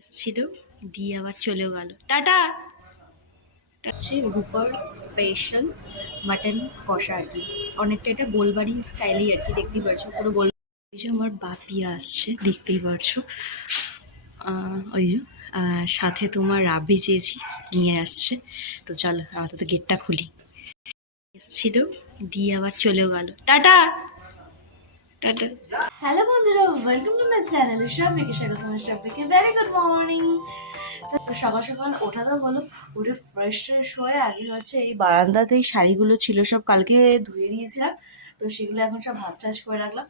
এসছিল, দিয়ে আবার চলেও গেল। টাটা! হচ্ছে রূপার স্পেশাল মাটন কষা আর কি। অনেকটা এটা গোলবাড়ি স্টাইলেই আর কি, দেখতেই পারছ। পুরো গোল এই যে আমার বাপিয়া আসছে, দেখতেই পারছ। ওই সাথে তোমার রাবড়ি চেয়েছি, নিয়ে আসছে। তো চলো, আপাতত গেটটা খুলি। এসছিল, দিয়ে আবার চলেও গেল। টাটা! হ্যালো বন্ধুরা ওয়েলকাম টু মাই চ্যানেল সবাইকে স্বাগত। সবাইকে ভেরি গুড মর্নিং তো সকাল সকাল ওঠা তো হলো, উঠে ফ্রেশ ট্রেশ হয়ে আগে হচ্ছে এই বারান্দাতেই শাড়িগুলো ছিল, সব কালকে ধুয়ে দিয়েছিলাম। তো সেগুলো এখন সব ভাজ টাজ করে রাখলাম।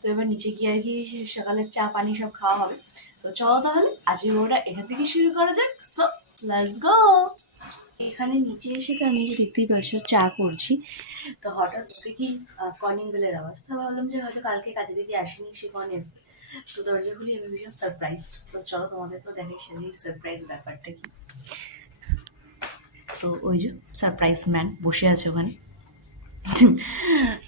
তো এবার নিচে গিয়ে আর কি সকালের চা, পানি সব খাওয়া হবে। তো চলো তাহলে আজকে ওটা এখান থেকে শুরু করা যাক। সো লেটস গো এখানে নিচে এসে আমি যে দেখতেই পারছ চা করছি, তো হঠাৎ দেখি কলিং বেলের আওয়াজ তো ভাবলাম যে হয়তো কালকে কাজে দেখি আসেনি, সে কন এসছে। তো দরজা খুলি, আমি ভীষণ সারপ্রাইজ তো চলো তোমাদের তো দেখাই সেই সারপ্রাইজ ব্যাপারটা কি। তো ওই যে সারপ্রাইজ ম্যান বসে আছে ওখানে।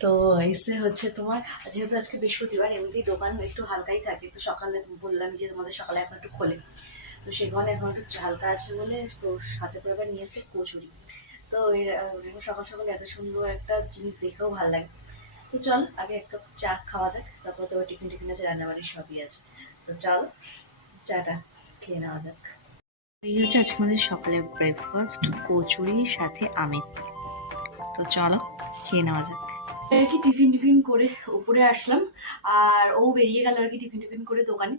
তো এসে হচ্ছে তোমার, যেহেতু আজকে বৃহস্পতিবার, এমনিতেই দোকান একটু হালকাই থাকে, তো সকালে বললাম যে তোমাদের সকালে এখন একটু খোলে। তো সেখানে এখন একটু হালকা আছে বলে তো সাথে করে আবার নিয়ে এসে কচুরি। তো এর, সকাল সকাল এত সুন্দর একটা জিনিস দেখেও ভালো লাগে। তো চল আগে এক কাপ চা খাওয়া যাক তারপর তো টিফিন টিফিন আছে রান্নাবাড়ি সবই আছে। তো চল চাটা খেয়ে নেওয়া যাক। এই হচ্ছে আজকে আমাদের সকালের ব্রেকফাস্ট কচুরির সাথে আমের তো চলো খেয়ে নেওয়া যাক। আর কি টিফিন টিফিন করে উপরে আসলাম, আর ও বেরিয়ে গেল আর কি টিফিন টিফিন করে দোকানে।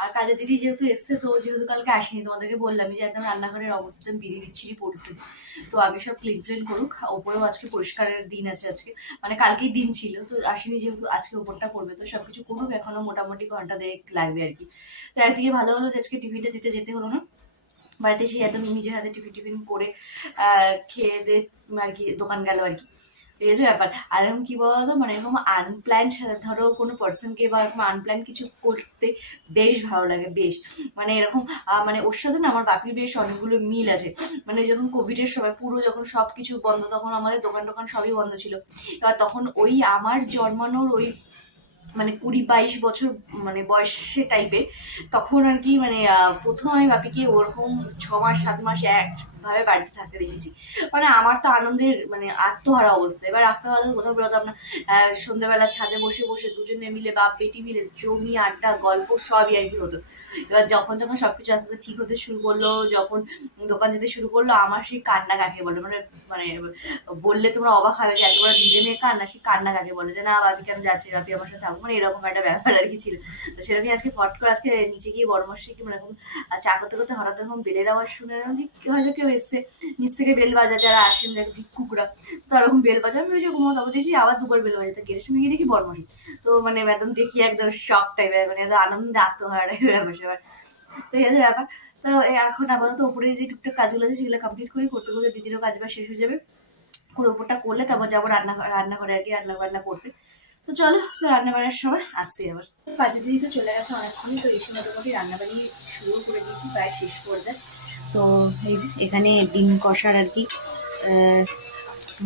আর কাজের দিদি যেহেতু এসছে, তো যেহেতু কালকে আসেনি, তোমাদেরকে বললাম যে একদম রান্নাঘরের অবস্থা, আমি বেরিয়ে দিচ্ছি পরিস্থিতি তো আগে সব ক্লিন ক্লিন করুক ওপরেও আজকে পরিষ্কারের দিন আছে আজকে। মানে কালকেই দিন ছিল, তো আসেনি যেহেতু আজকে ওপরটা করবে, তো সবকিছু করুক, এখনও মোটামুটি ঘণ্টা দেড়েক লাগবে আর কি তো একদিকে ভালো হলো যে আজকে টিফিনটা দিতে যেতে হলো না। বাড়িতে এসে একদম নিজের হাতে টিফিন টিফিন করে খেয়ে দিয়ে আর কি দোকান গেল আর কি এই হচ্ছে ব্যাপার। আর এরকম কি বলতো মানে এরকম আনপ্ল্যান ধরো কোনো পার্সনকে বা এরকম আনপ্ল্যান কিছু করতে বেশ ভালো লাগে, বেশ। মানে এরকম মানে ওর সাথে না আমার বাপির বেশ অনেকগুলো মিল আছে। মানে যখন কোভিডের সময় পুরো যখন সব কিছু বন্ধ, তখন আমাদের দোকান টোকান সবই বন্ধ ছিল। এবার তখন ওই আমার জন্মানোর ওই মানে কুড়ি বাইশ বছর মানে বয়সে টাইপে তখন আর কি মানে প্রথম আমি বাপিকে ওরকম ছ মাস, সাত মাস একভাবে বাড়িতে থাকতে দেখেছি। মানে আমার তো আনন্দের মানে আত্মহারা অবস্থা। এবার রাস্তা ঘাটে কোথাও বেরোতাম না। সন্ধ্যাবেলা ছাদে বসে বসে দুজনে মিলে বাপ বেটি মিলে জমি, আড্ডা, গল্প সবই আর কি হতো। এবার যখন যখন সবকিছু আস্তে আস্তে ঠিক হতে শুরু করল, যখন দোকান যেতে শুরু করল, আমার সেই কান্না কাকে বলে? মানে মানে বললে তোমরা অবাক হবে যে এত বড় নিজে মেয়ে কান্না, সেই কান্না কাকে বলে? যে না বাপি কেন যাচ্ছে? বাপি আমার সাথে থাকব মানে এরকম একটা ব্যাপার আর কি ছিল। তো সেরকমই আজকে ফট করে আজকে নিচে গিয়ে বড়মশাই কি মানে এরকম চা করতে হঠাৎ এরকম বেলের আওয়াজ শুনে যে হয়তো কেউ এসছে নিচ থেকে বেল বাজা যারা আসেন, যারা ভিক্ষুকরা তো এরকম বেল বাজা আমি ওই ঘুমো তারপর দেখছি আবার দুবার বেল বাজে তো গেটের গিয়ে দেখি বড়মশাই তো মানে একদম দেখি একদম শখ টাইপের মানে আনন্দে আত্মহারা টাইপের ব্যাপার স্যাপার তো এই ব্যাপার। তো এখন আপাতত উপরে যে টুকটাক কাজগুলো আছে, সেগুলো কমপ্লিট করি, করতে করতে দিদিরও কাজ বাজ শেষ হয়ে যাবে। করে উপরটা করলে তারপর যাব রান্না রান্নাঘরে আর কি রান্না বান্না করতে। তো চলো, তো রান্না বান্নার সময় আসছি আবার। কাজে দিদি তো চলে গেছে অনেকক্ষণই, তো এসে মোটামুটি রান্নাবাড়ি শুরু করে দিয়েছি, প্রায় শেষ পর্যায়ে। তো এই যে, এখানে ডিম কষার আর কি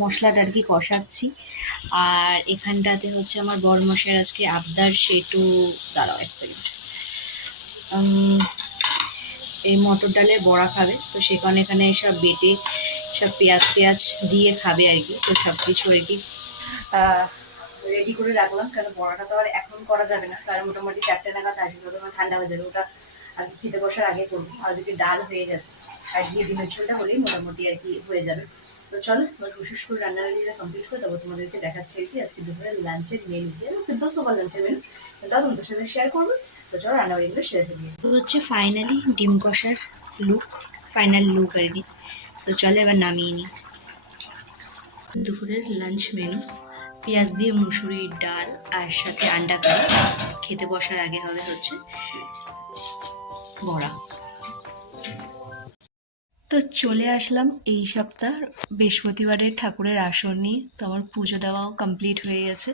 মশলাটা আর কি কষাচ্ছি। আর এখানটাতে হচ্ছে আমার বড় মশাইয়ের আজকে আবদার সেটু, দাঁড়াও এক সেকেন্ড এই মটর ডালের বড়া খাবে, তো সে কারণে এখানে সব বেটে সব পেঁয়াজ পেঁয়াজ দিয়ে খাবে আর কি, তো সব কিছু আর কি রেডি করে রাখলাম, কারণ বড়াটা তো আর এখন করা যাবে না, কারণ মোটামুটি চারটে নাগাদ আসবে ঠান্ডা হয়ে যাবে, ওটা আর খেতে বসার আগে করব, আর যদি ডাল হয়ে গেছে আর দিয়ে ডিমের ঝোলটা হলেই মোটামুটি আর কি হয়ে যাবে। তো চলো, এবার হুশুস করে রান্না কমপ্লিট করে তারপর তোমাদেরকে দেখাচ্ছি আর কি। আজকে দুপুরে লাঞ্চের মেনু দিয়ে সিম্পল সোবার লাঞ্চের মেনু তাও তোমাদের সাথে শেয়ার করব। তো চলো রান্নাবাড়িগুলো সেরে ফেলি তো হচ্ছে ফাইনালি ডিম কষার লুক ফাইনাল লুক আর কি। তো চলে, এবার নামিয়ে নিই। দুপুরের লাঞ্চ মেনু পেঁয়াজ দিয়ে মুসুরির ডাল আর সাথে আন্ডা কারি খেতে বসার আগে হবে হচ্ছে বড়া। তো চলে আসলাম এই সপ্তাহ বৃহস্পতিবারের ঠাকুরের আসন নিয়ে। তো আমার পুজো দেওয়াও কমপ্লিট হয়ে গেছে।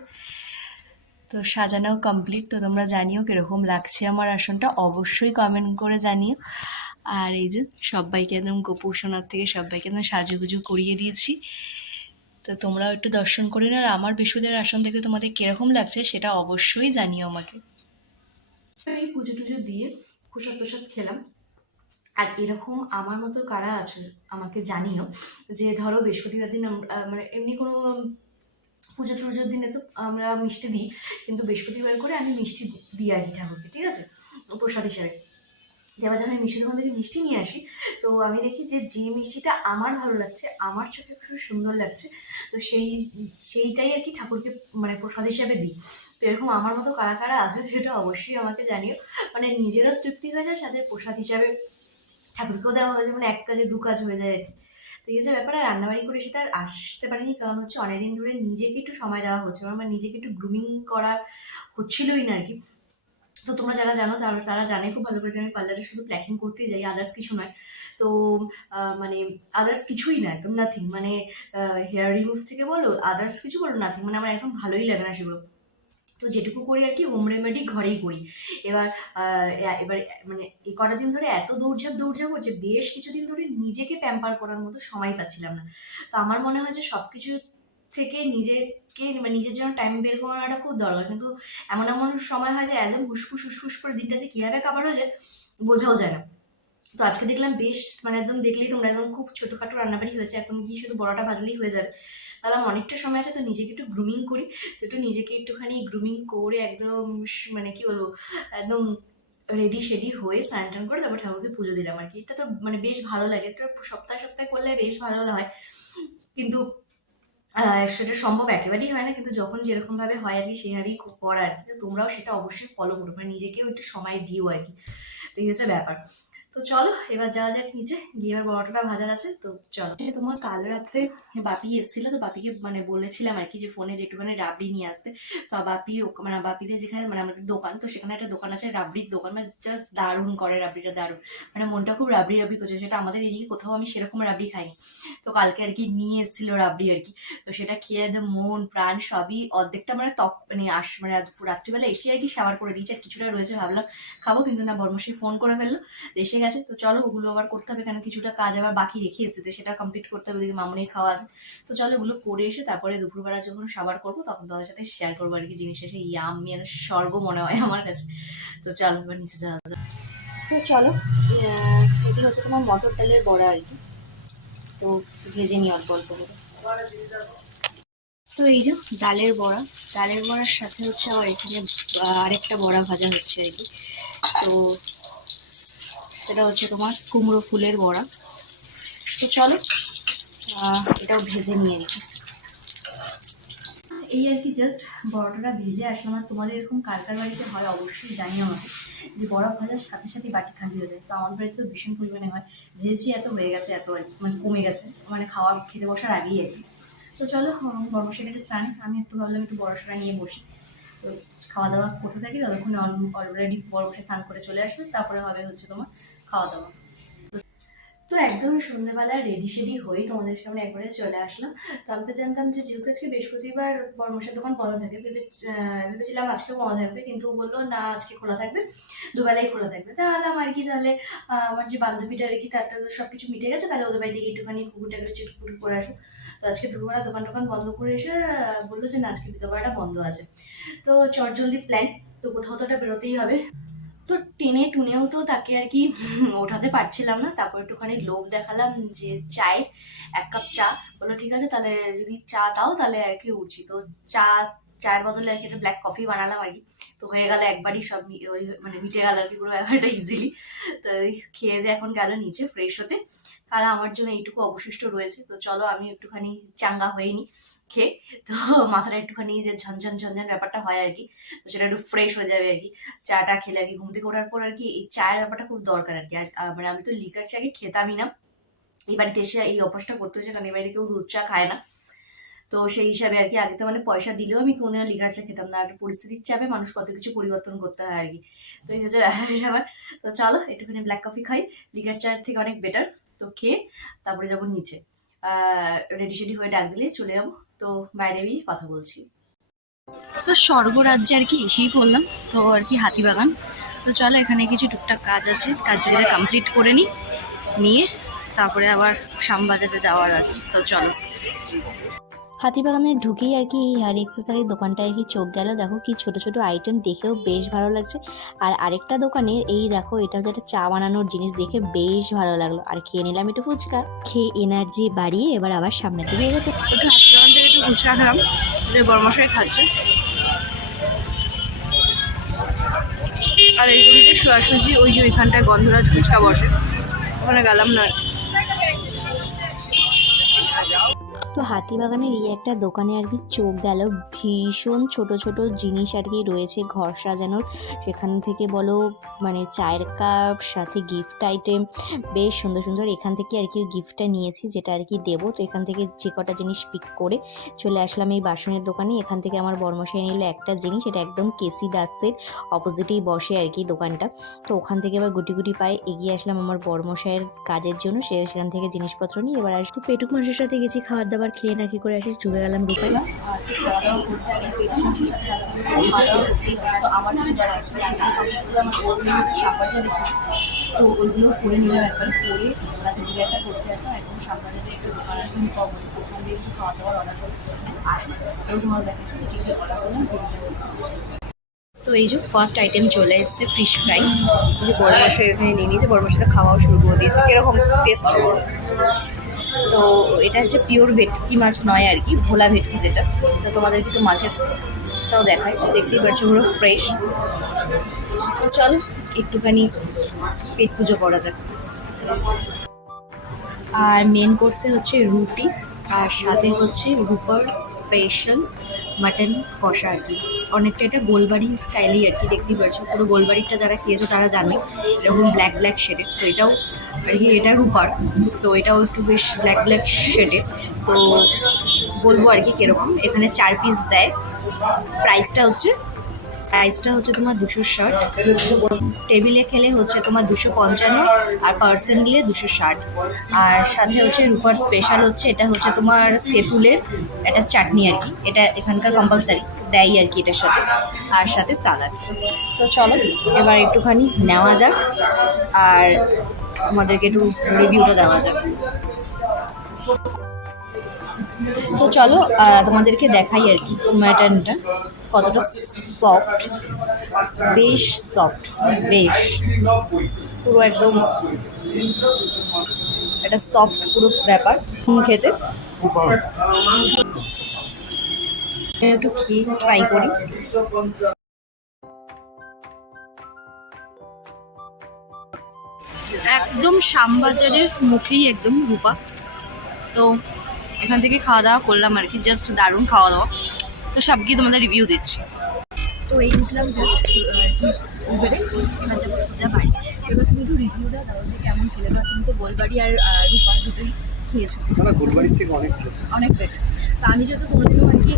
তো সাজানোও কমপ্লিট তো তোমরা জানিও কীরকম লাগছে আমার আসনটা? অবশ্যই কমেন্ট করে জানিও। আর এই যে সবাইকে একদম গোপু সোনার থেকে সবাইকে একদম সাজুগুজু করিয়ে দিয়েছি। তো তোমরাও একটু দর্শন করে না আর আমার বৃহস্পতিবার আসন দেখে তোমাদের কীরকম লাগছে সেটা অবশ্যই জানিও আমাকে। এই পুজো টুজো দিয়ে প্রসাদ তোসাদ খেলাম। আর এরকম আমার মতো কারা আছে আমাকে জানিও যে ধরো বৃহস্পতিবার দিন মানে এমনি কোনো পুজো টুজোর দিনে তো আমরা মিষ্টি দিই, কিন্তু বৃহস্পতিবার করে আমি মিষ্টি দিই আর ঠাকুরকে, ঠিক আছে? প্রসাদ হিসাবে। এবার যখন আমি মিষ্টির দোকান থেকে মিষ্টি নিয়ে আসি, তো আমি দেখি যে যে মিষ্টিটা আমার ভালো লাগছে, আমার চোখে খুব সুন্দর লাগছে, তো সেই, সেইটাই আর কি ঠাকুরকে মানে প্রসাদ হিসাবে দিই। তো এরকম আমার মতো কারা কারা আছে সেটা অবশ্যই আমাকে জানিও। মানে নিজেরও তৃপ্তি হয়ে যায়, সাথে প্রসাদ হিসাবে ঠাকুরকেও দেওয়া হয়ে যায় মানে এক কাজে দু কাজ হয়ে যায় আর কি। তো এই যে ব্যাপারে রান্নাবাড়ি করে সেটা আর আসতে পারিনি, কারণ হচ্ছে অনেকদিন ধরে নিজেকে একটু সময় দেওয়া হচ্ছে আমার নিজেকে একটু গ্রুমিং করা হচ্ছিলই না আর কি। তো তোমরা যারা জানো, তারা তারা জানে খুব ভালো করে যে আমি পার্লারে শুধু প্ল্যাকিং করতেই যাই আদার্স কিছু নয়। তো মানে আদার্স কিছুই না, একদম নাথিং মানে হেয়ার রিমুভ থেকে বলো আদার্স কিছু বলো নাথিং মানে আমার একদম ভালোই লাগে না সেগুলো। তো যেটুকু করি আর কি হোম রেমেডি ঘরেই করি। এবার এবার মানে এই কটা দিন ধরে এত দৌড়ঝাঁপ দৌড়ঝাঁপ করছে বেশ কিছুদিন ধরে নিজেকে প্যাম্পার করার মতো সময় পাচ্ছিলাম না। তো আমার মনে হয় যে সব কিছু থেকে নিজেকে মানে নিজের জন্য টাইম বের করাটা খুব দরকার। কিন্তু এমন এমন সময় হয় যে একদম হুসফুস হুসফুস করে দিনটা যে কীভাবে কাবার হয়ে যায় বোঝাও যায় না। তো আজকে দেখলাম বেশ মানে একদম দেখলেই তোমরা একদম খুব ছোটোখাটো রান্নাবাড়ি হয়েছে, এখন গিয়ে শুধু বড়টা ভাজলেই হয়ে যাবে। তাহলে আমার অনেকটা সময় আছে, তো নিজেকে একটু গ্রুমিং করি। তো একটু নিজেকে একটুখানি গ্রুমিং করে একদম মানে কি বলব, একদম রেডি শেডি হয়ে স্নান টান করে তারপর ঠাকুরকে পুজো দিলাম আর কি। এটা তো মানে বেশ ভালো লাগে। এটা সপ্তাহে সপ্তাহে করলে বেশ ভালো হয়। কিন্তু সেটা সম্ভব একেবারেই হয় না। কিন্তু যখন যেরকমভাবে হয় আর কি, সেভাবেই ক- করা আর কি। তো তোমরাও সেটা অবশ্যই ফলো করো। মানে নিজেকেও একটু সময় দিও আর কি। তো এই হচ্ছে ব্যাপার। তো চলো, এবার যাওয়া যাক নিচে। গিয়ে এবার বড়টা ভাজার আছে, তো চলো। তোমার কাল রাত্রে বাপি এসেছিল, তো বাপিকে মানে বলেছিলাম আর কি যে ফোনে যে একটুখানি রাবড়ি নিয়ে আসতে। তো বাপি মানে বাপিদের যেখানে মানে আমাদের দোকান, তো সেখানে একটা দোকান আছে, রাবড়ির দোকান মানে জাস্ট দারুণ করে রাবড়িটা, দারুণ। মানে মনটা খুব রাবড়ি রাবড়ি করছে, সেটা আমাদের এদিকে কোথাও আমি সেরকম রাবড়ি খাইনি। তো কালকে আর কি নিয়ে এসেছিল রাবড়ি আর কি। তো সেটা খেয়ে একদম মন, প্রাণ সবই অর্ধেকটা মানে তপ মানে আস মানে রাত্রিবেলা এসে আর কি সাবার করে দিয়েছে, আর কিছুটা রয়েছে ভাবলাম খাব, কিন্তু না বর্মশী ফোন করে ফেলল। এসে গেছে, তো চলো ওগুলো আবার করতে হবে। কেন কিছুটা কাজ আবার বাকি রেখে এসেছে সেটা কমপ্লিট করতে হবে। ওদিকে মামনির খাওয়া আছে। তো চলো ওগুলো করে এসে তারপরে দুপুরবেলা যখন সাবার করব, তখন তোমাদের সাথে শেয়ার করব আর কি জিনিস এসে। ইয়াম্মি আর স্বর্গ মনে হয় আমার কাছে। তো চলো এবার নিচে যাওয়া যাক। তো চলো এটি হচ্ছে তোমার মটর ডালের বড়া আর কি। তো ভেজে নিই অল্প অল্প করে। তো এই যে ডালের বড়া, ডালের বড়ার সাথে হচ্ছে আমার এখানে আরেকটা বড়া ভাজা হচ্ছে আর কি। তো সেটা হচ্ছে তোমার কুমড়ো ফুলের বড়া। তো চলো এটাও ভেজে নিয়ে নিই। এই আর কি জাস্ট বড়াটা ভেজে আসলাম। আর তোমাদের এরকম কার কার বাড়িতে হয় অবশ্যই জানি আমাকে, যে বড়া ভাজার সাথে সাথে বাটি খালি হয়ে যায়। তো আমাদের বাড়িতে তো ভীষণ পরিমাণে হয়। ভেজে এত হয়ে গেছে, এত আর মানে কমে গেছে। মানে খাওয়া, খেতে বসার আগেই আর কি। তো চলো বসে গেছে স্নানে, আমি একটু ভাবলাম একটু বড়সড়া নিয়ে বসি। তো খাওয়া দাওয়া করতে থাকি, ততক্ষণে অলরেডি বড় বসে স্নান করে চলে আসবে, তারপরে হবে হচ্ছে তোমার খাওয়া দাওয়া তো- একদম সন্ধ্যেবেলা রেডি শেডি হয়েই তোমাদের সামনে একবারে চলে আসলাম। তো আমি তো জানতাম যে যেহেতু আজকে বৃহস্পতিবার বর্মসের দোকান বন্ধ থাকে, ভেবে ভেবেছিলাম আজকেও বন্ধ থাকবে, কিন্তু বলল, না, আজকে খোলা থাকবে, দুবেলাই খোলা থাকবে। তাহলে আমার কি, তাহলে আমার যে বান্ধবীটা রেখে তার তো সব কিছু মিটে গেছে, তাহলে ওদের বাড়ি থেকে একটুখানি কুকুরটাকে চুটপুট করে আসব। তো আজকে দুপুরবেলা দোকান টোকান বন্ধ করে এসে বলল যে না, আজকে বিকেলবেলাটা বন্ধ আছে। তো চটজলদি প্ল্যান তো কোথাও তো একটা বেরোতেই হবে। তো টেনে টুনেও তো তাকে আর কি ওঠাতে পারছিলাম না। তারপর একটুখানি লোভ দেখালাম যে চায়ের এক কাপ চা। বলল, ঠিক আছে, তাহলে যদি চা দাও, তাহলে আর কি উঠছি। তো চা, চায়ের বদলে আর কি একটা ব্ল্যাক কফি বানালাম আর কি। তো হয়ে গেল একবারই সব ওই মানে মিটে গেল আর কি পুরো ব্যাপারটা ইজিলি তো খেয়ে দিয়ে এখন গেল নিচে ফ্রেশ হতে। আর আমার জন্য এইটুকু অবশিষ্ট রয়েছে। তো চলো আমি একটুখানি চাঙ্গা হয়ে নিই খেয়ে। তো মাথাটা একটুখানি যে ঝনঝন ঝনঝন ব্যাপারটা হয় আর কি, তো সেটা একটু ফ্রেশ হয়ে যাবে আর কি। চাটা খেলে আর কি, ঘুম থেকে ওঠার পর আর কি এই চায়ের ব্যাপারটা খুব দরকার আর কি। আর মানে আমি তো লিকার চাকে খেতামই না। এই বাড়িতে এসে এই অভ্যাসটা করতে হয়েছে, কারণ এই বাড়িতে কেউ দুধ চা খায় না। তো সেই হিসাবে আর কি আগে তো মানে পয়সা দিলেও আমি কোনো লিকার চা খেতাম না। আর পরিস্থিতির চাপে মানুষ কত কিছু পরিবর্তন করতে হয় আর কি। তো এই হচ্ছে ব্যাপার। তো চলো একটুখানি ব্ল্যাক কফি খাই। লিকার চায়ের থেকে অনেক বেটার তো খেয়ে তারপরে যাব নিচে। রেডি সেডি হয়ে ডাক দিলে চলে যাব। তো বাইরে গিয়ে কথা বলছি। তো স্বর্গরাজ্যে আর কি এসেই পড়লাম। তো আর কি হাতিবাগান তো চলো এখানে কিছু টুকটাক কাজ আছে। কাজগুলো কমপ্লিট করে নিই, নিয়ে তারপরে আবার শ্যামবাজারে যাওয়ার আছে। তো চলো। হাতিবাগানে ঢুকেই আর কি এই হেয়ার এক্সেসারির দোকানটায় আর কি চোখ গেল। দেখো কি ছোট ছোট আইটেম দেখেও বেশ ভালো লাগছে। আর আরেকটা দোকানে এই দেখো, এটা হচ্ছে একটা চা বানানোর জিনিস দেখে বেশ ভালো লাগল। আর খেয়ে নিলাম একটু ফুচকা। খেয়ে এনার্জি বাড়িয়ে এবার আবার সামনের দিকে এগোতে একটু বরমশাই খাচ্ছে। আর এইগুলিতে সোয়াশুজি ওই যে ওইখানটায় গন্ধরাজ ফুচকা বসে। ওখানে গেলাম না তো হাতিবাগানের এই একটা দোকানে আর কি চোখ গেল। ভীষণ ছোট ছোট জিনিস আর কি রয়েছে ঘর সাজানোর। সেখান থেকে বলো মানে চায়ের কাপ, সাথে গিফট আইটেম বেশ সুন্দর সুন্দর এখান থেকে আর কি গিফটটা নিয়েছি, যেটা আর কি দেবো। তো এখান থেকে যে কটা জিনিস পিক করে চলে আসলাম এই বাসনের দোকানে। এখান থেকে আমার বর্মশাই নিল একটা জিনিস, এটা একদম কেসি দাসের অপোজিটেই বসে আর কি দোকানটা। তো ওখান থেকে এবার গুটি গুটি পায়ে এগিয়ে আসলাম আমার বর্মশাইয়ের কাজের জন্য। সে সেখান থেকে জিনিসপত্র নিয়ে এবার আসতো পেটুক মানুষের সাথে গেছি, খাওয়ার খাবার দাবার খেয়ে নাকি করে আসি চলে গেলাম করতেই হয় তো আমার কিছু যারা আছে রান্না কাপড়গুলো আমার ওর মেয়ে সাম্বার ঝাড়েছে তো ওইগুলো করে নিলাম একবার করে। রাতে দিকে একটা করতে আসলাম একদম সামনে একটু দোকান আছে আমি কম ওখান থেকে কিছু খাওয়া দাওয়ার অর্ডার করে আসব তো তোমার দেখাচ্ছি যে কী অর্ডার করলাম তো এই যে ফার্স্ট আইটেম চলে এসেছে ফিশ ফ্রাই যে বড় মশাই এখানে নিয়ে নিয়েছে বড় মশাইতে খাওয়াও শুরু করে দিয়েছে। কীরকম টেস্ট তো এটা হচ্ছে পিওর ভেটকি মাছ নয় আর কি, ভোলা ভেটকি যেটা। তো তোমাদেরকে একটু মাছের তাও দেখাই, দেখতেই পাচ্ছ পুরো ফ্রেশ তো চলো, একটুখানি পেট পুজো করা যাক। আর মেন কোর্সে হচ্ছে রুটি, আর সাথে হচ্ছে রুপার স্পেশাল মাটন কষা আর কি। অনেকটা এটা গোলবাড়ি স্টাইলেই আর কি, দেখতেই পাচ্ছ। পুরো গোলবাড়িটা যারা খেয়েছো তারা জানোই এরকম ব্ল্যাক ব্ল্যাক শেডের তো এটাও আর কি এটা রুপার। তো এটাও একটু বেশ ব্ল্যাক ব্ল্যাক শেডের তো বলব আর কি কীরকম। এখানে চার পিস দেয়। প্রাইসটা হচ্ছে প্রাইসটা হচ্ছে তোমার দুশো ষাট। টেবিলে খেলে হচ্ছে তোমার দুশো পঞ্চান্ন আর পার্সেন্ট নিলে দুশো ষাট। আর সাথে হচ্ছে রূপার স্পেশাল হচ্ছে, এটা হচ্ছে তোমার তেঁতুলের একটা চাটনি আর কি। এটা এখানকার কম্পালসারি দেয় আর কি এটার সাথে। আর সাথে সালাড তো চলো, এবার একটুখানি নেওয়া যাক। আর তোমাদেরকে একটু রিভিউটা দেওয়া যাক। তো চলো তোমাদেরকে দেখাই আর কি মাটনটা কতটা সফট বেশ সফট বেশ। পুরো একদম একটা সফট পুরো ব্যাপার খেতে। একটু খেয়ে ট্রাই করি। একদম শ্যামবাজারের মুখেই একদম রূপা। তো এখান থেকে খাওয়া দাওয়া করলাম আর কি জাস্ট দারুণ খাওয়া দাওয়া। তো সব গিয়ে তোমাদের রিভিউ দিচ্ছি। তো এই উঠলাম জাস্ট উবেরে এবার যাব সোজা বাড়ি। এবার তুমি একটু রিভিউটা দাও যে কেমন খেলে বা তুমি তো গোলবাড়ি আর রূপা দুটোই খেয়েছো। গোলবাড়ির থেকে অনেক অনেক বেটার তো আমি যেহেতু কোনোদিনও আর কি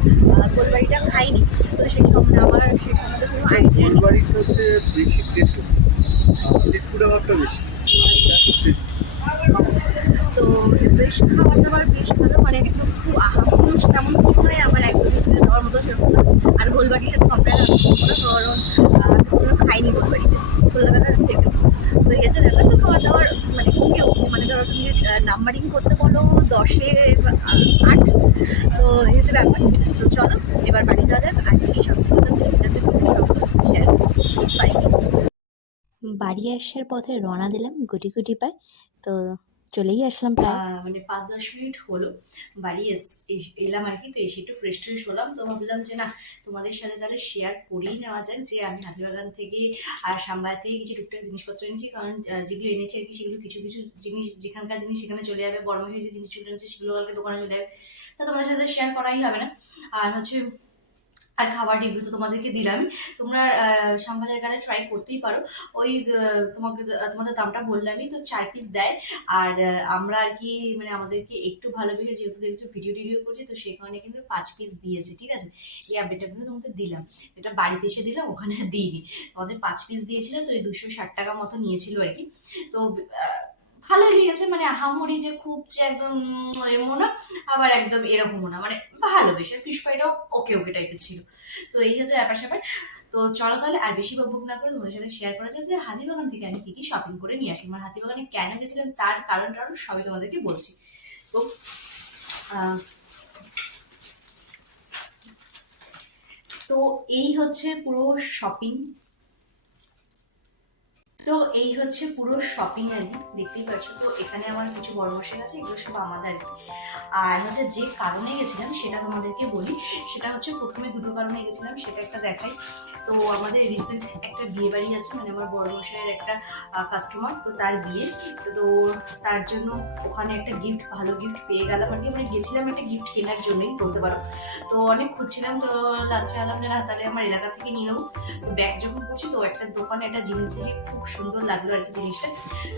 গোলবাড়িটা খাইনি তো সেই সম্বন্ধে আমার সেই সম্বন্ধে কোনো আইডিয়া নেই। গোলবাড়িটা হচ্ছে বেশি তেতো তেঁতুর বেশি। তো বেশ খাবার দাবার বেশ ভালো মানে একদম খুব আহামুষ তেমন কিছু নয় আমার একদম দেওয়ার মতো সেরকম আর গোলবাড়ির সাথে কম্পেয়ার কারণ আহ, খাইনি গোলবাড়িতে কলকাতার থেকে তো গেছে ব্যাপার তো খাবার দাবার মানে কেউ মানে ধরো তুমি নাম্বারিং করতে বলো দশে আট তো এই হচ্ছে ব্যাপার। তো চলো এবার বাড়ি যাওয়া যাক আর কি সব সব শেয়ার করছি বাড়ি বাড়ি আসার পথে রওনা দিলাম গুটি গুটি পায়। তো চলেই আসলাম প্রায়। মানে পাঁচ দশ মিনিট হলো। বাড়ি এলাম আর কি, তো এসে একটু ফ্রেশ ট্রেশ হলাম। তো ভাবলাম যে না, তোমাদের সাথে তাহলে শেয়ার করেই নেওয়া যাক যে আমি হাতিবাগান থেকে আর সাম্বায়া থেকে কিছু টুকটাক জিনিসপত্র এনেছি। কারণ যেগুলো এনেছি আর কি, সেগুলো কিছু কিছু জিনিস, যেখানকার জিনিস সেখানে চলে যাবে। বর্মশাই যে জিনিসগুলো এনেছে সেগুলো কালকে দোকানে চলে যাবে। তো তোমাদের সাথে শেয়ার করাই হবে না। আর হচ্ছে আর খাবার রিভিউ তো তোমাদেরকে দিলাম তোমরা শ্যামবাজার গেলে ট্রাই করতেই পারো। ওই তোমাকে, তোমাদের দামটা বললামই, তো চার পিস দেয়। আর আমরা আর কি মানে আমাদেরকে একটু ভালো ভিডিও যেহেতু দেখছ ভিডিও টিডিও করছি, তো সেই কারণে কিন্তু পাঁচ পিস দিয়েছে, ঠিক আছে? এই আপডেটটা কিন্তু তোমাদের দিলাম। এটা বাড়িতে এসে দিলাম, ওখানে দিইনি। আমাদের পাঁচ পিস দিয়েছিল, তো এই দুশো ষাট টাকা মতো নিয়েছিল আর কি। তো ভালোই লেগেছে মানে আহামরি যে খুব যে একদম এরমও না, আবার একদম এরকমও না মানে ভালো বেশ ফিশ ফ্রাইটাও ওকে ওকে টাইপের ছিল। তো এই হচ্ছে ব্যাপার স্যাপার। তো চলো তাহলে আর বেশি বকবক না করে তোমাদের সাথে শেয়ার করা যায় যে হাতিবাগান থেকে আমি কি কি শপিং করে নিয়ে আসি আর হাতিবাগানে কেন গেছিলাম, তার কারণ টারণ সবই তোমাদেরকে বলছি। তো তো এই হচ্ছে পুরো শপিং তো এই হচ্ছে পুরো শপিং আর দেখতেই পাচ্ছ। তো এখানে আমার কিছু বড়মশের আছে, এগুলো সব আমাদের আর হচ্ছে যে কারণে গেছিলাম, সেটা তোমাদেরকে বলি, সেটা হচ্ছে প্রথমে দুটো কারণে গেছিলাম, সেটা একটা দেখাই। তো আমাদের রিসেন্ট একটা বিয়ে বাড়ি আছে মানে আমার বড়মশাইয়ের একটা কাস্টমার তো তার বিয়ে। তো তার জন্য ওখানে একটা গিফট ভালো গিফট পেয়ে গেলাম আর কি। মানে গেছিলাম একটা গিফট কেনার জন্যই, বলতে পারো। তো অনেক খুঁজছিলাম, তো লাস্টে আলাম যে না, তাহলে আমার এলাকা থেকে নিয়ে নেব। তো ব্যাগ যখন করছি তো একটা দোকানে একটা জিনিস দেখে খুব সুন্দর লাগল আর কি জিনিসটা।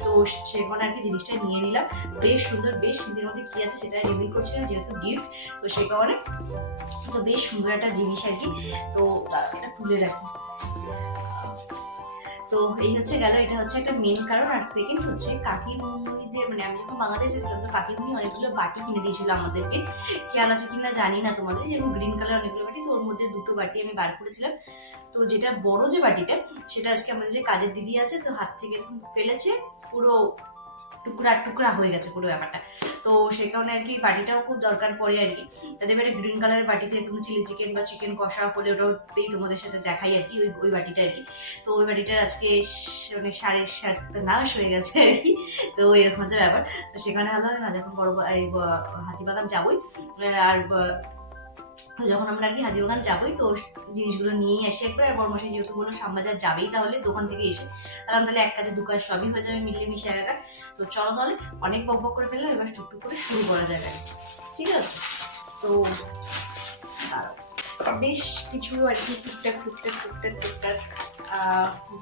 তো সেখানে আর কি জিনিসটা নিয়ে নিলাম। বেশ সুন্দর, বেশ কিন্তু মধ্যে কি আছে সেটা রিভিল করছি না, যেহেতু গিফট তো সে কারণে। তো বেশ সুন্দর একটা জিনিস আর কি। তো এটা তুলে রাখি তো এই হচ্ছে গেল, এটা হচ্ছে একটা মেন কারণ। আর সেকেন্ড হচ্ছে কাকিমুনিদের মানে আমি যখন বাংলাদেশ গেছিলাম, তো কাকিমুনি অনেকগুলো বাটি কিনে দিয়েছিল আমাদেরকে। খেয়াল আছে কিনা জানি না তোমাদের যেমন গ্রিন কালার অনেকগুলো বাটি, তো ওর মধ্যে দুটো বাটি আমি বার করেছিলাম। তো যেটা বড় যে বাটিটা, সেটা আজকে আমাদের যে কাজের দিদি আছে, তো হাত থেকে ফেলেছে, পুরো টুকরা টুকরা হয়ে গেছে পুরো ব্যাপারটা। তো সেই কারণে আর কি বাটিটাও খুব দরকার পড়ে আর কি। তাদের এবারে গ্রিন কালারের বাটিতে কোনো চিলি চিকেন বা চিকেন কষা হলে ওটাতেই তোমাদের সাথে দেখাই আর কি ওই ওই বাটিটা আর কি। তো ওই বাটিটার আজকে মানে সাড়ে সাতটা নাশ হয়ে গেছে আর কি। তো এরকম হচ্ছে ব্যাপার। তো সেখানে হলো না, যখন বড় হাতিবাগান যাবই আর তো যখন আমরা আর কি হাতিবাগান যাবই, তো জিনিসগুলো নিয়েই আসি একবার। আর বর্মশাই যেহেতু বলল শ্যামবাজার যাবেই তাহলে দোকান থেকে এসে তাহলে তাহলে এক কাজে দু কাজ সবই হয়ে যাবে মিলিয়ে মিশে একা তো চলো তাহলে অনেক বক বক করে ফেললাম, এবার টুকটুক করে শুরু করা যাবে ঠিক আছে? তো বেশ কিছু আর কি টুকটাক টুকটাক টুকটাক টুকটাক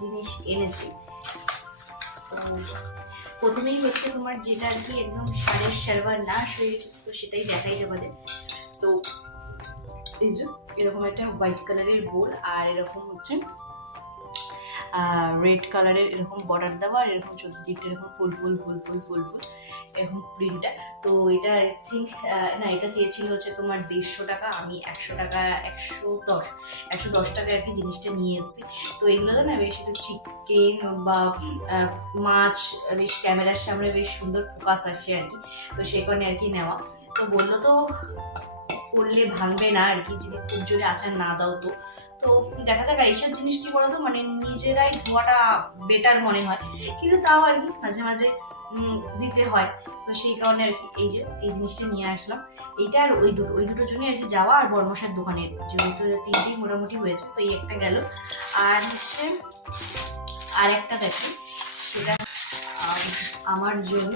জিনিস এনেছি। তো প্রথমেই হচ্ছে তোমার যেটা আর কি একদম সারের সার্ভার না হয়ে তো সেটাই দেখাই তোমাদের। তো এই এরকম একটা হোয়াইট কালারের বোল আর এরকম হচ্ছে রেড কালারের এরকম বর্ডার দেওয়া আর এরকম চতুর্দিকটা এরকম ফুল ফুল ফুল ফুল ফুল ফুল, এরকম প্রিন্টটা তো এটা আই থিঙ্ক না, এটা চেয়েছিল হচ্ছে তোমার দেড়শো টাকা, আমি একশো টাকা, একশো দশ একশো দশ টাকা আর কি জিনিসটা নিয়ে এসেছি। তো এগুলো তো না বেশ একটু চিকেন বা মাছ, বেশ ক্যামেরার সামনে বেশ সুন্দর ফোকাস আসছে আর কি। তো সে কারণে আর কি নেওয়া। তো বলল তো করলে ভাঙবে না আর কি যদি খুব জোরে আচার না দাও তো। তো দেখা যাক আর এইসব জিনিস কি বলতো মানে নিজেরাই ধোয়াটা বেটার মনে হয়। কিন্তু তাও আর কি মাঝে মাঝে দিতে হয়। তো সেই কারণে আর কি এই যে এই জিনিসটা নিয়ে আসলাম। এইটা আর ওই দুটো ওই দুটোর জন্য আর কি যাওয়া আর বর্মশার দোকানের জন্য তো তিনটেই মোটামুটি হয়েছে তো এই একটা গেল। আর হচ্ছে আর একটা দেখো সেটা আম, আমার জন্য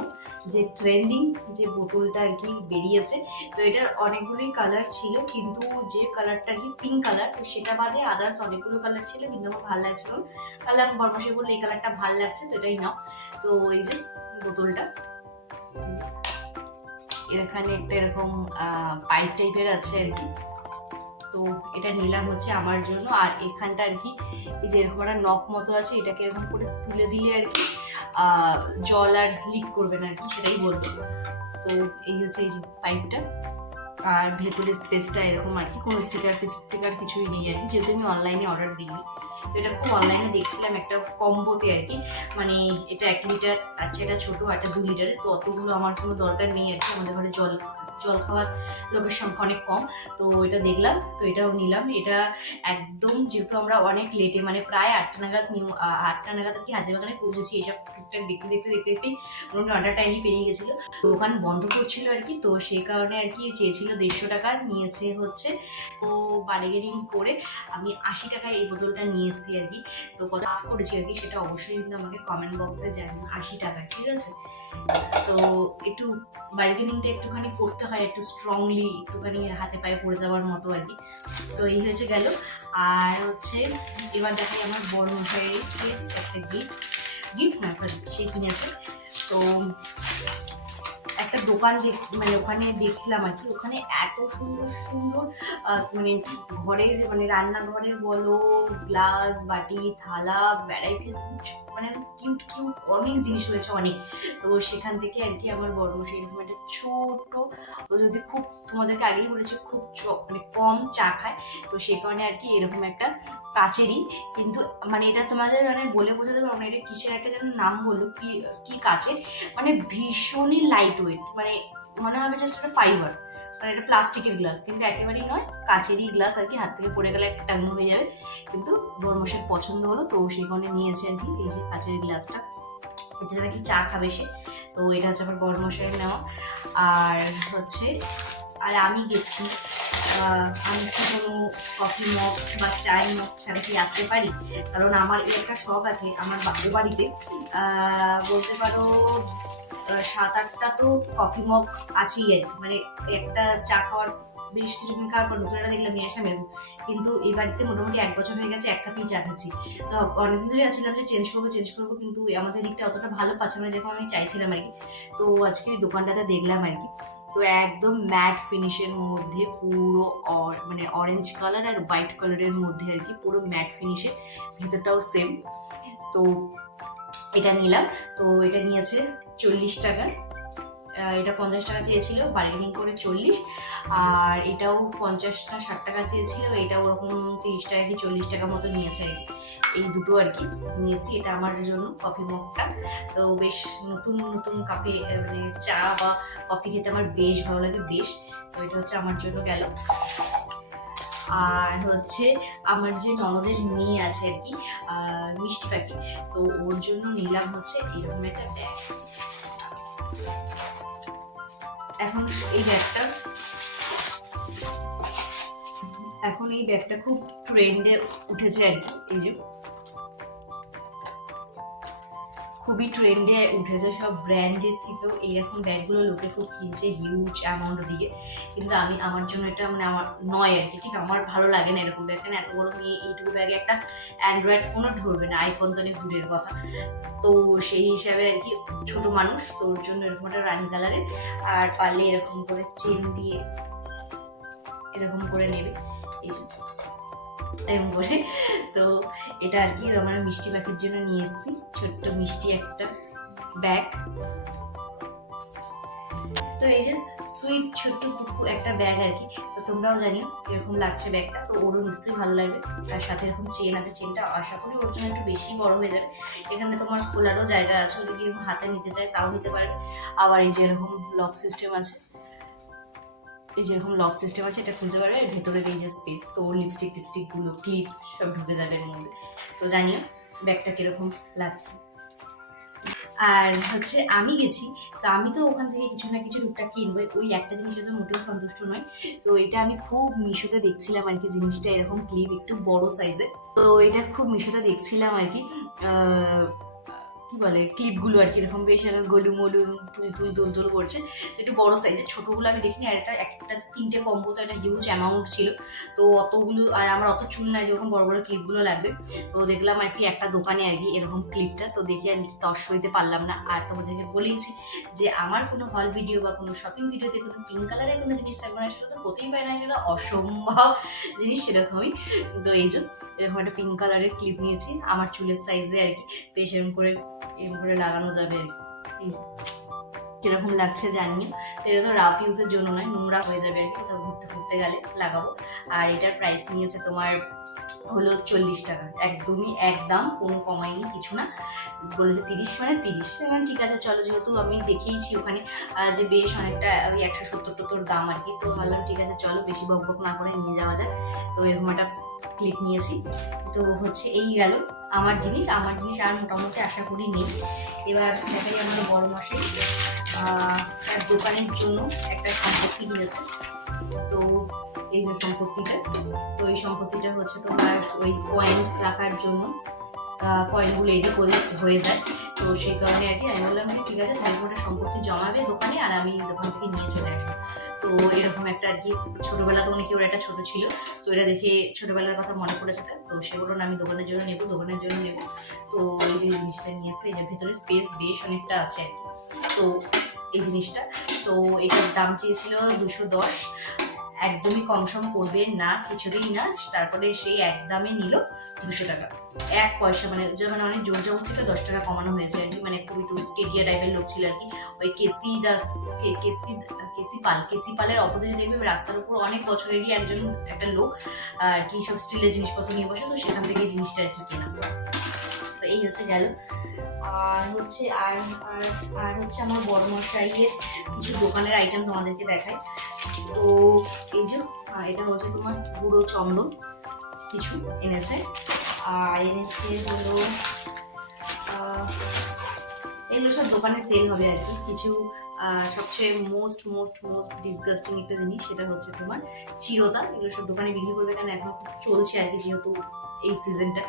যে ট্রেন্ডিং যে বোতলটা আর কি বেরিয়েছে, তো এটার অনেকগুলোই কালার ছিল, কিন্তু যে কালারটা আর কি পিঙ্ক কালার তো সেটা বাদে আদার্স অনেকগুলো কালার ছিল, কিন্তু আমার ভালো লাগছিল। তাহলে আমি বর্মশাই বলল, এই কালারটা ভালো লাগছে, তো এটাই নাও তো এই যে বোতলটা এখানে একটা এরকম পাইপ টাইপের আছে আর কি তো এটা নিলাম হচ্ছে আমার জন্য, আর এখানটা আর কি, এই যে এরকম একটা নখ মতো আছে, এটাকে এরকম করে তুলে দিলে আর কি জল আর লিক করবে না আর কি, সেটাই বলব। তো এই হচ্ছে এই যে পাইপটা আর ভেতরের স্পেসটা এরকম আর কি, কোনো স্টিকার ফিস্টিকার কিছুই নেই আর কি, যেহেতু আমি অনলাইনে অর্ডার দিই তো এটা খুব অনলাইনে দেখছিলাম একটা কম্বোতে আর কি মানে এটা এক লিটার আছে এটা ছোটো একটা দু লিটারের তো অতগুলো আমার কোনো দরকার নেই আর কি, আমাদের ঘরে জল জল খাওয়ার লোকের সংখ্যা অনেক কম, তো এটা দেখলাম, তো এটাও নিলাম। এটা একদম যেহেতু আমরা অনেক লেটে মানে প্রায় আটটা নাগাদ আটটা নাগাদ আর কি হাতিবাগানে পৌঁছেছি। এসব টুকটাক দেখতে দেখতে দেখতে, দেখতেই মোটামুটি অর্ডার টাইমই পেরিয়ে গেছিল। তো দোকান বন্ধ করছিল আর কি, তো সেই কারণে আর কি চেয়েছিল দেড়শো টাকা, নিয়েছে হচ্ছে ও বার্গেনিং করে আমি আশি টাকায় এই বোতলটা নিয়ে এসেছি আর কি। তো কত করেছি আর কি, সেটা অবশ্যই কিন্তু আমাকে কমেন্ট বক্সে জানান আশি টাকা, ঠিক আছে? তো একটু বার্গেনিংটা একটুখানি করতে হয় একটু স্ট্রংলি একটুখানি হাতে পায়ে পড়ে যাওয়ার মতো আর কি। তো এই হয়েছে গেল। আর হচ্ছে, এবার দেখাই আমার বড় মশাইয়ের একটা গিফট গিফট না সরি সে কিনেছে। তো একটা দোকান দেখ মানে ওখানে দেখলাম আর কি। ওখানে এত সুন্দর সুন্দর মানে ঘরের মানে রান্নাঘরের বলো, গ্লাস, বাটি, থালা ভ্যারাইটিস মানে কিউট কিউট অনেক জিনিস রয়েছে অনেক। তো সেখান থেকে আর কি আমার বড় এরকম একটা ছোট যদি খুব তোমাদেরকে আগেই বলেছি, খুব মানে কম চা খায়। তো সেই কারণে আর কি এরকম একটা কাচেরই, কিন্তু মানে এটা তোমাদের মানে বলে বোঝাতে পারব না, এটা কিসের একটা যেন নাম বলল, কি কি কাচের মানে ভীষণই লাইট ওয়েট মানে মনে হবে জাস্ট একটা ফাইবার মানে এটা প্লাস্টিকের গ্লাস কিন্তু একেবারেই নয়, কাচেরই গ্লাস আর কি, হাত থেকে পড়ে গেলে একটা টাঙ্গু হয়ে যাবে, কিন্তু বড়মশের পছন্দ হলো, তো সেই কারণে নিয়েছে আর কি, এই যে কাচের গ্লাসটা এতে নাকি চা খাবে সে, তো এটা হচ্ছে আমার বড়মশাইয়ের নেওয়া, আর হচ্ছে, আর আমি গেছি আমি কি কোনো কফি মগ বা চায়ের মগ ছাড়া কি আসতে পারি? কারণ আমার এই একটা শখ আছে, আমার বাপের বাড়িতে। বলতে পারো সাত আটটা তো কফি মগ আছেই আর মানে একটা চা খাওয়ার বেশ কিছুদিন খাওয়ার পর নতুন একটা দেখলাম, নিয়ে আসা মেরবো কিন্তু এই বাড়িতে মোটামুটি এক বছর হয়ে গেছে, এক কাপই চা খাচ্ছি। তো অনেকদিন ধরে আছিলাম যে চেঞ্জ করব চেঞ্জ করব, কিন্তু আমাদের দিকটা অতটা ভালো পাচ্ছে না, যেরকম আমি চাইছিলাম আর কি। তো আজকে দোকানটাতে দেখলাম আর কি। তো একদম ম্যাট ফিনিশের মধ্যে পুরো মানে অরেঞ্জ কালার আর হোয়াইট কালারের মধ্যে আর কি পুরো ম্যাট ফিনিশের ভেতরটাও সেম তো এটা নিলাম। তো এটা নিয়েছে চল্লিশ টাকা। এটা পঞ্চাশ টাকা চেয়েছিল বার্গেনিং করে চল্লিশ। আর এটাও পঞ্চাশ না ষাট টাকা চেয়েছিল, এটা ওরকম তিরিশ টাকা কি চল্লিশ টাকা মতো নিয়েছে আর এই দুটো আর কি নিয়েছি, এটা আমার জন্য কফি মগটা তো বেশ নতুন নতুন কাপে মানে চা বা কফি খেতে আমার বেশ ভালো লাগে, বেশ। তো এটা হচ্ছে আমার জন্য গেল। আর হচ্ছে আমার যে ননদের মেয়ে আছে আর কি মিষ্টি পাখি, তো ওর জন্য নিলাম হচ্ছে এরকম একটা ব্যাগ এখন এই ব্যাগটা। এখন এই ব্যাগটা খুব ট্রেন্ডে উঠেছে আর কি এই যে। খুবই ট্রেন্ডে উঠেছে, সব ব্র্যান্ডের থেকেও এইরকম ব্যাগগুলো লোকে খুব কিনছে হিউজ অ্যামাউন্ট দিয়ে কিন্তু আমি, আমার জন্য এটা মানে আমার নয় আর কি, ঠিক আমার ভালো লাগে না এরকম ব্যাগ কেন? এত বড় মেয়ে, এইটুকু ব্যাগে একটা অ্যান্ড্রয়েড ফোনও ধরবে না আইফোন তো অনেক দূরের কথা। তো সেই হিসাবে আর কি ছোট মানুষ তোর জন্য এরকম একটা রানী কালারের আর পারলে এরকম করে চেন দিয়ে এরকম করে নেবে। এই যে এরকম করে। তো এটা আর কি, আমার মিষ্টি পাখির জন্য নিয়ে এসেছি। ছোট্ট মিষ্টি একটা ব্যাগ তো এই যে সুইট ছোট্ট কুকু একটা ব্যাগ আর কি, তো তোমরাও জানিও কীরকম লাগছে ব্যাগটা তো ওরও নিশ্চয়ই ভালো লাগবে। তার সাথে এরকম চেন আছে চেনটা আশা করি ওর জন্য একটু বেশি বড় হয়ে যাবে। এখানে তোমার খোলারও জায়গা আছে, যদি হাতে নিতে চায় তাও নিতে পারবে আবার এই যে এরকম লক সিস্টেম আছে এই যে এরকম লক সিস্টেম আছে, এটা খুলতে পারবে ভেতরে এই যে স্পেস তো লিপস্টিক টিপস্টিকগুলো ক্লিপ সব ঢুকে যাবে এর মধ্যে। তো জানিও, ব্যাগটা কীরকম লাগছে। আর হচ্ছে আমি গেছি, তো আমি তো ওখান থেকে কিছু না কিছু টুকটাক কিনবো। ওই একটা জিনিসে তো মোটেও সন্তুষ্ট নয়। তো এটা আমি খুব মিশোতে দেখছিলাম আর কি, জিনিসটা এরকম ক্লিপ একটু বড় সাইজে তো এটা খুব মিশোতে দেখছিলাম আর কি। কি বলে ক্লিপগুলো আর কি, এরকম বেশ গলু মলু তুই তুই দোল দোল করছে। একটু বড় সাইজের ছোটোগুলো আমি দেখিনি, আর একটা একটা তিনটে কম্বো তো একটা হিউজ অ্যামাউন্ট ছিল। তো অতগুলো, আর আমার অত চুল নাই, যেরকম বড় বড় ক্লিপগুলো লাগবে। তো দেখলাম আর কি একটা দোকানে আর কি এরকম ক্লিপটা তো দেখে আর দর্শ হইতে পারলাম না। আর তোমাদেরকে বলেইছি যে, আমার কোনো হল ভিডিও বা কোনো শপিং ভিডিওতে কোনো পিঙ্ক কালারের কোনো জিনিস থাকবে না, সেটা তো হতেই পারে না, সেটা অসম্ভব জিনিস সেরকমই তো এই জন্য এরকম একটা পিঙ্ক কালারের ক্লিপ নিয়েছি, আমার চুলের সাইজে আর কি, বেশ এরকম করে এরকম করে লাগানো যাবে আর কি। কীরকম লাগছে জানিও। তো এটা তো রাফ ইউজের জন্য নয়, নোংরা হয়ে যাবে আর কি, তো ঘুরতে ফুরতে গেলে লাগাবো। আর এটার প্রাইস নিয়েছে তোমার হলো চল্লিশ টাকা। একদমই একদম কোনো কমায়নি, কিছু না। বলেছে তিরিশ মানে তিরিশ। মানে ঠিক আছে, চলো যেহেতু আমি দেখেইছি ওখানে যে বেশ অনেকটা ওই একশো সত্তর টত্তর দাম আর কি। তো ভাবলাম ঠিক আছে, চলো বেশি বক বক না করে নিয়ে যাওয়া যায় তো এরকম একটা ক্লিপ নিয়েছি। তো হচ্ছে এই গেল আমার জিনিস। আমার জিনিস আর মোটামুটি আশা করি নেই। এবার দেখাই আমাদের বড় তার দোকানের জন্য একটা সম্পত্তি নিয়েছে তো এই যে সম্পত্তিটা, তো এই সম্পত্তিটা হচ্ছে তোমার ওই কয়েন রাখার জন্য কয়েনগুলো এদিক ওদিক হয়ে যায়। তো সেই কারণে আর কি আমি বললাম যে ঠিক আছে তাহলে ওটা সম্পত্তি জমাবে দোকানে আর আমি দোকান থেকে নিয়ে চলে আসব। তো এরকম একটা আর কি, ছোটবেলা তখন কি ওরা একটা ছোট ছিল, তো এটা দেখে ছোটবেলার কথা মনে পড়েছে তার, তো সে বলুন আমি দোকানের জন্য নেব, দোকানের জন্য নেব। তো এই যে জিনিসটা নিয়ে এসে এটার ভেতরে স্পেস বেশ অনেকটা আছে তো এই জিনিসটা, তো এটার দাম চেয়েছিল দুশো দশ একদমই কম সম করবে না, কিছুতেই না, তারপরে সেই এক দামে নিল দুশো টাকা। এক পয়সা মানে মানে অনেক জোর জবস্তিকে দশ টাকা কমানো হয়েছে আর কি মানে খুবই একটু টেডিয়া টাইপের লোক ছিল আর কি। ওই কেসি দাস কেসি কেসি পাল, কেসি পালের অপোজিটে দেখবে রাস্তার উপর অনেক বছরেরই একজন একটা লোক আর কি সব স্টিলের জিনিসপত্র নিয়ে বসে, তো সেখান থেকে জিনিসটা আর কি কেনা। তো এই হচ্ছে গেল। আর হচ্ছে, আর আর আর হচ্ছে আমার বড় মশাইয়ের কিছু দোকানের আইটেম তোমাদেরকে দেখাই। তো এই যে এটা হচ্ছে তোমার গুঁড়ো চন্দন, কিছু এনেছে। আর এনেছে হলো এগুলো সব দোকানে সেল হবে আর কি। কিছু সবচেয়ে মোস্ট মোস্ট মোস্ট ডিসগাস্টিং একটা জিনিস, সেটা হচ্ছে তোমার চিরতা এগুলো সব দোকানে বিক্রি করবে কারণ এখন চলছে আর কি, যেহেতু এই সিজনটা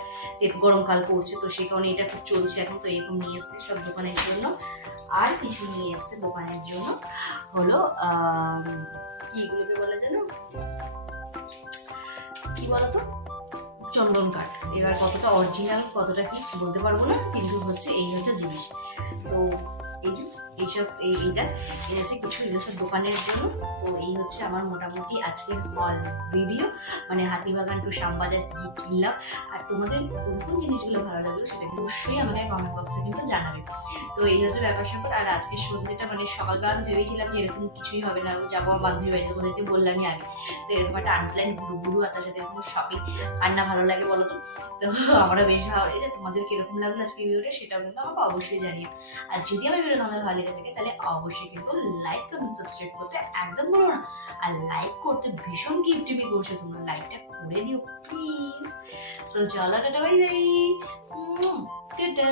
গরমকাল পড়ছে, তো সে কারণে এটা খুব চলছে এখন, তো এরকম নিয়ে এসছে সব দোকানের জন্য। আর কিছু নিয়ে এসছে দোকানের জন্য। হলো কি এগুলোকে বলে যেন? কি বলতো? চন্দন কাঠ। এবার কতটা অরিজিনাল কতটা কি বলতে পারব না, কিন্তু হচ্ছে এই হচ্ছে জিনিস। তো এই এইসব, এই এইটা। এনেছে কিছু এগুলো সব দোকানের জন্য। তো এই হচ্ছে আমার মোটামুটি আজকের হল ভিডিও মানে হাতিবাগান টু শ্যামবাজার কি কিনলাম। আর তোমাদের কোন কোন জিনিসগুলো ভালো লাগল সেটা কিন্তু অবশ্যই আমাকে কমেন্ট বক্সে কিন্তু জানাবে। তো এই হচ্ছে ব্যাপার স্যাপার। আর আজকে সন্ধ্যেটা মানে সকালবেলা তো ভেবেছিলাম যে এরকম কিছুই হবে না। যাব, আমার বান্ধবী বাড়ি তোমাদেরকে বললামই আগে। তো এরকম একটা আনপ্ল্যান ঘুরু ঘুরু আর তার সাথে এরকম শপিং কার না ভালো লাগে বলো তো তো আমারও বেশ ভালো লাগে। তোমাদের কীরকম লাগল আজকে ভিডিওটা সেটাও কিন্তু আমাকে অবশ্যই জানিও। আর যদি আমার ভিডিও তোমাদের ভালো লেগে থাকে তাহলে অবশ্যই কিন্তু লাইক কমেন্ট সাবস্ক্রাইব করতে একদম বলো না। আর লাইক করতে ভীষণ কিপটিপি করছ তোমরা লাইকটা করে দিও প্লিজ সো চলো, টাটা বাই বাই টাটা।